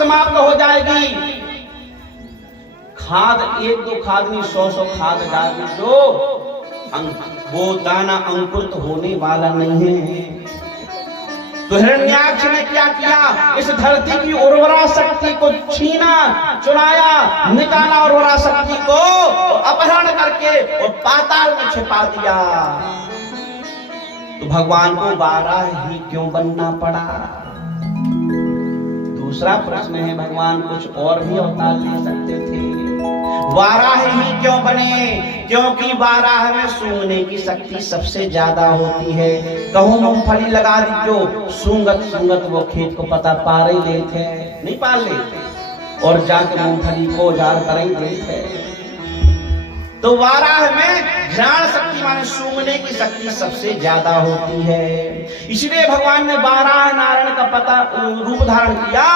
समाप्त हो जाएगी। खाद 1-2 खाद नहीं 100 खाद डाल दो, वो दाना अंकुरित होने वाला नहीं है। तो हिरण्याक्ष ने क्या किया, इस धरती की उर्वरा शक्ति को छीना, चुराया, निकाला, उर्वरा शक्ति को अपहरण करके और पाताल में छिपा दिया। तो भगवान को वाराह ही क्यों बनना पड़ा? दूसरा प्रश्न है, भगवान कुछ और भी अवतार ले सकते थे, वाराह ही क्यों बने? क्योंकि वाराह में सूंघने की शक्ति सबसे ज्यादा होती है। कहूं मूंगफली लगा दी, जो सूंघत वो खेत को पता पा रही लेते, नहीं पा लेते, और जाके मूंगफली को उजाड़ कर ही देते। तो वाराह में घ्राण शक्ति माने सूंघने की शक्ति सबसे ज्यादा होती है। इसलिए भगवान ने वाराह नारायण का पता रूप धारण किया,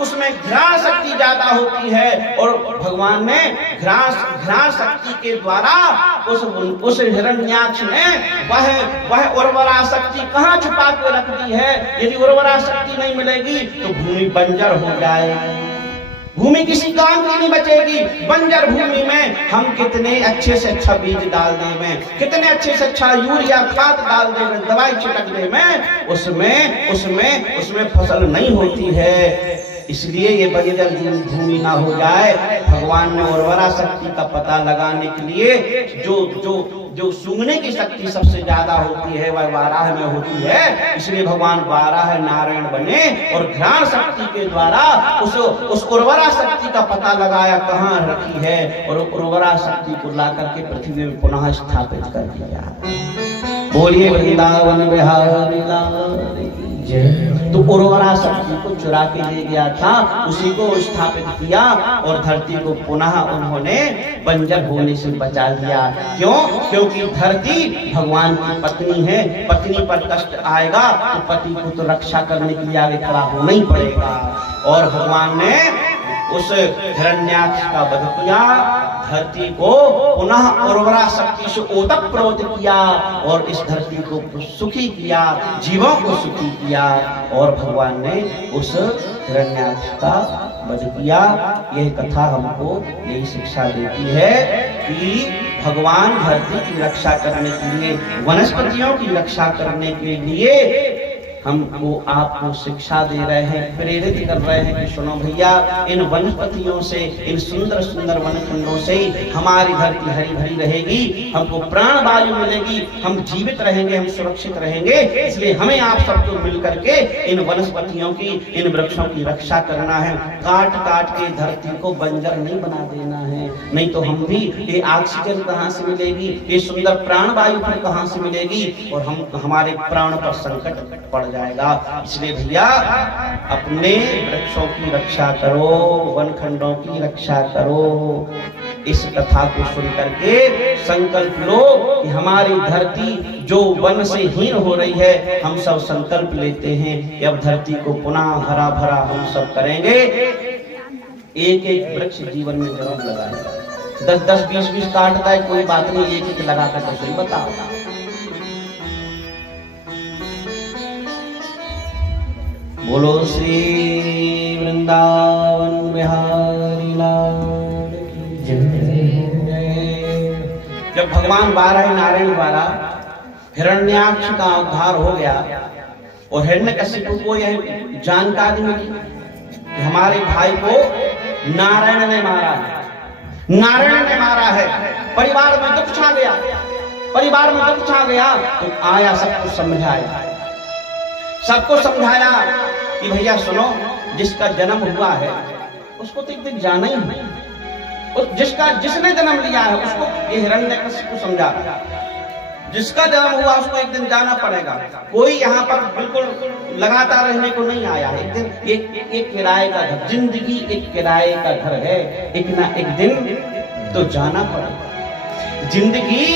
उसमें घ्राण शक्ति ज्यादा होती है। और भगवान ने घ्राण शक्ति के द्वारा उस हिरण्याक्ष ने वह उर्वरा शक्ति कहाँ छुपा के रख दी है। यदि उर्वरा शक्ति नहीं मिलेगी तो भूमि बंजर हो जाएगी, भूमि किसी काम की नहीं बचेगी। बंजर भूमि में हम कितने अच्छे से अच्छा बीज डाल दें, कितने अच्छे से अच्छा यूरिया खाद डाल दें, दवाई छिड़क दें, उसमें फसल नहीं होती है। इसलिए ये बंजर भूमि ना हो जाए, भगवान ने उर्वरा शक्ति का पता लगाने के लिए जो सूंघने की शक्ति सबसे ज्यादा होती है वह वाराह में होती है। इसलिए भगवान वाराह नारायण बने और घ्राण शक्ति के द्वारा उस उर्वरा शक्ति का पता लगाया कहाँ रखी है, और उर्वरा शक्ति को ला करके पृथ्वी में पुनः स्थापित कर दिया। बोलिए वृंदावन बिहारी लाल जय। तो उर्वरा शक्ति को चुरा के ले गया था, उसी को स्थापित किया और धरती को पुनः उन्होंने बंजर होने से बचा दिया। क्यों? क्योंकि धरती भगवान की पत्नी है, पत्नी पर कष्ट आएगा तो पति को तो रक्षा करने के लिए आगे खड़ा होना ही पड़ेगा। और भगवान ने उस हिरण्याक्ष का वध किया, धरती को पुनः उर्वरा शक्ति से ओतप्रोत किया और इस धरती को सुखी किया, जीवों को सुखी किया। और भगवान ने उस हिरण्याक्ष का वध किया। यह कथा हमको यही शिक्षा देती है कि भगवान धरती की रक्षा करने के लिए, वनस्पतियों की रक्षा करने के लिए हमको आपको शिक्षा दे रहे हैं, प्रेरित कर रहे हैं कि सुनो भैया, इन वनस्पतियों से, इन सुंदर सुंदर वनखंडों से हमारी धरती हरी भरी रहेगी, हमको प्राण वायु मिलेगी, हम जीवित रहेंगे, हम सुरक्षित रहेंगे। इसलिए हमें आप सबको मिल करके इन वनस्पतियों की, इन वृक्षों की रक्षा करना है। काट काट के धरती को बंजर नहीं बना देना है, नहीं तो हम भी ये ऑक्सीजन कहाँ से मिलेगी, ये सुंदर प्राण वायु कहाँ से मिलेगी, और हमारे प्राण पर संकट पड़ जाएगा। इसलिए भैया अपने वृक्षों की रक्षा करो, वनखंडों की रक्षा करो। इस कथा को सुन करके संकल्प लो कि हमारी धरती जो वन से हीन हो रही है, हम सब संकल्प लेते हैं कि अब धरती को पुनः हरा भरा हम सब करेंगे। एक एक वृक्ष जीवन में जरूर लगाएगा। 10-10, 20-20 काटता है कोई बात नहीं, एक एक लगाकर तो सही बताओ। बोलो श्री वृंदावन बिहारी लाल की जय। जब भगवान वाराह नारायण द्वारा हिरण्याक्ष का उद्धार हो गया और हिरण्यकशिपु को यह जानकारी मिली कि हमारे भाई को नारायण ने मारा है, नारायण ने मारा है, परिवार में दुख छा गया, परिवार में दुख छा गया। तो आया सबको समझाया, सबको समझाया कि भैया सुनो, जिसका जन्म हुआ है उसको तो एक दिन जाना ही है, जिसने जन्म लिया है उसको, ये हिरण्यकशिपु को समझा, जिसका जन्म हुआ उसको एक दिन जाना पड़ेगा। कोई यहाँ पर बिल्कुल लगातार रहने को नहीं आया है। एक दिन एक किराए का घर, जिंदगी एक किराए का घर है, एक ना एक दिन तो जाना पड़ेगा। जिंदगी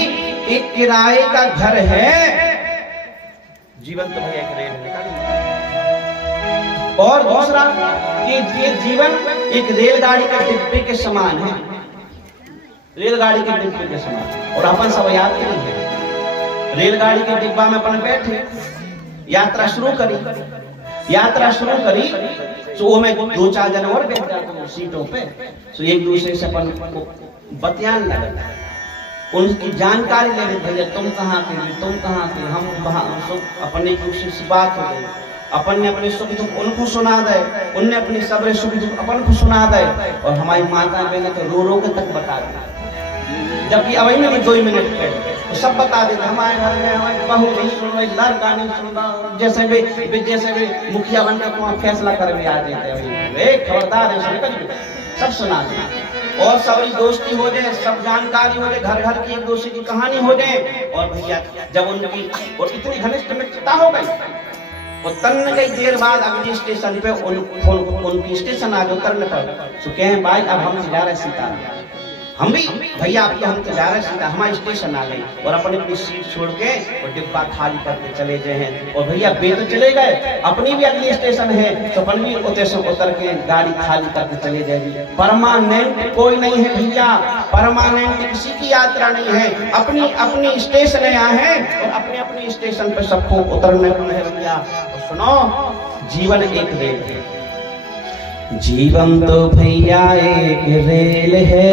एक किराए का घर है, जीवन तो भैया एक रेल निकालेंगे। और दूसरा, ये जीवन एक रेलगाड़ी के डिब्बे के समान है, रेलगाड़ी के डिब्बे के समान। और अपन सब याद नहीं है, रेलगाड़ी के डिब्बा में अपन बैठे, यात्रा शुरू करी, यात्रा शुरू करी तो वो में 2-4 जन और बैठ जाते सीटों पे, तो एक दूसरे से अपन बतियान लगे, उनकी जानकारी ले रहे, भैया तुम कहाँ के, तुम कहाँ के, हम अपने एक दूसरे से बात हो गई, अपन ने अपने सुख दुख उनको सुना दे, उनने अपने सब्र सुख दुख अपन को सुना दे, और हमारी माता बहन तो रो रो के तक बता दे, जबकि अभी में 2 मिनट पे तो सब बता देते, हमारे घर में हमारी बहू नहीं सुन रही, लड़का नहीं सुन रहा, जैसे भी मुखिया बनकर को फैसला कर भी आ जाते हैं, खबरदार है, सब सुना दे, और सबरी दोस्ती हो जाए, सब जानकारी हो जाए, घर घर की एक दूसरे की कहानी हो जाए, और भैया जब उनकी और इतनी घनिष्ठ मित्रता हो गई, और तन कई देर बाद अगले स्टेशन पे उनकी स्टेशन आ गए उतरने पर, तो कहें भाई अब हम जा रहे सीताराम, हम भी भैया अब तो हम तो जा रहे सीधा, हमारे स्टेशन आ गई, और अपनी अपनी सीट छोड़ के और डिब्बा खाली करके चले गए हैं, और भैया बे तो चले गए, अपनी भी अगली स्टेशन है तो अपन भी उतर के गाड़ी खाली करके चले जाएगी। परमानेंट कोई नहीं है भैया, परमानेंट किसी की यात्रा नहीं है, अपनी अपनी स्टेशन यहाँ है और अपने अपने स्टेशन पे सबको उतरने को है भैया। तो सुनो, जीवन एक रेल है, जीवन तो भैया एक रेल है,